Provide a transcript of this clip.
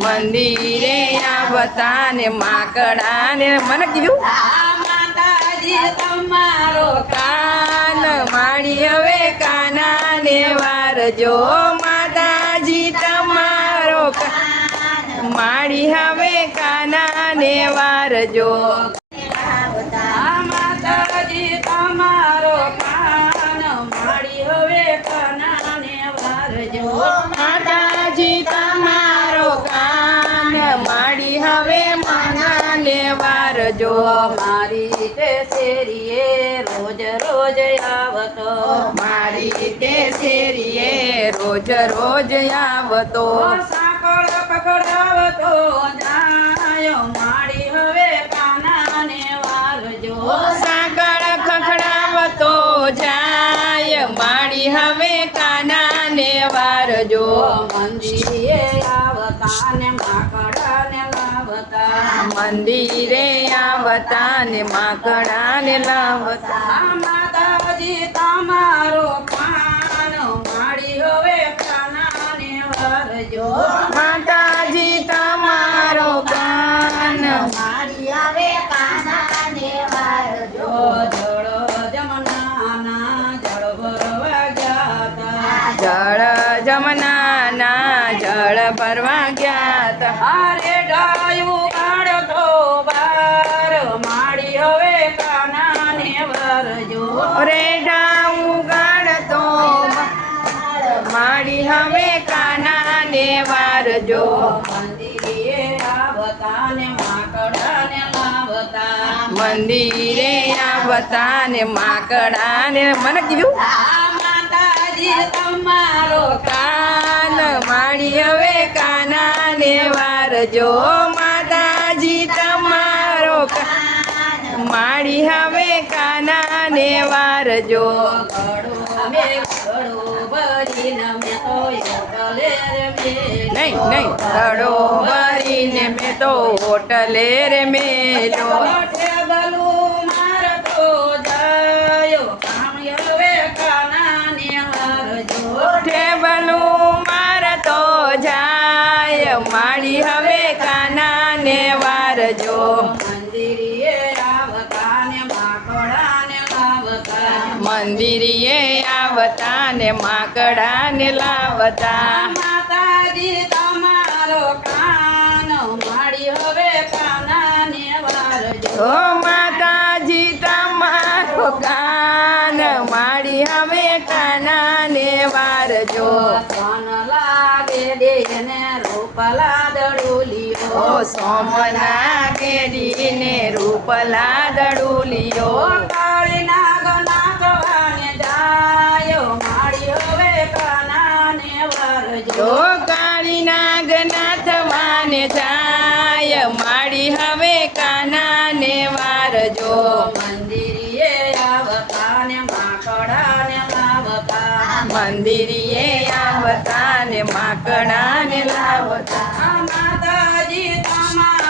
મંદિરે આવતા ને માકડા ને મને કીધું માતાજી તમારો કાન માણી હવે કાના ને જો માતાજી તમારો માણી હવે કાના ને વાર જો વારજો મારી તે શેરીએ રોજ રોજ આવતો મારી તે શેરીએ રોજ રોજ આવતો સાંકળ પકડાવતો જાયો મારી હવે કાનાને વારજો સાંકળ ખખડાવતો જાય મારી હવે કાનાને વારજો મંદિરે આવતા ને માકડા ને લાવતા માતાજી તમારો પાન માડી હવે ખાના ને વરજો માતાજી તમારો પાન માડી હવે ખાના ને વરજો જળ જમનાના જળ ભરવા ગયા જળ જમનાના જળ ભરવા ગયા હારે ડાયું કરજો રે ડાઉ ગાળતો માડી હવે કાના ને વારજો મંદિરે આવતા ને માકડા ને લાવતા મંદિરે આવતા ને માકડા ને મને કીધું માતાજી તમારો કાન માડી હવે કાના ને વારજો માતાજી તમારો કાન માડી હવે કરજો નહીં નહીં તડો ભરીને મેં તો હોટલે રે મેલો मंदिरिये आवता ने माकडा ने लावता माता जी તમારો કાન માડી હવે કાનને વારજો ઓ માતાજી તમારો કાન માડી અમે કાનને વારજો કાન લાગે દેને રૂપલા દડુલિયો સોમ ના ગેડીને રૂપલા દડુલિયો કાળે ને વારજો મંદિરીએ આવતા ને માકડા ને લાવતા મંદિરીએ આવતા ને માકડા ને લાવતા માતાજી તમારા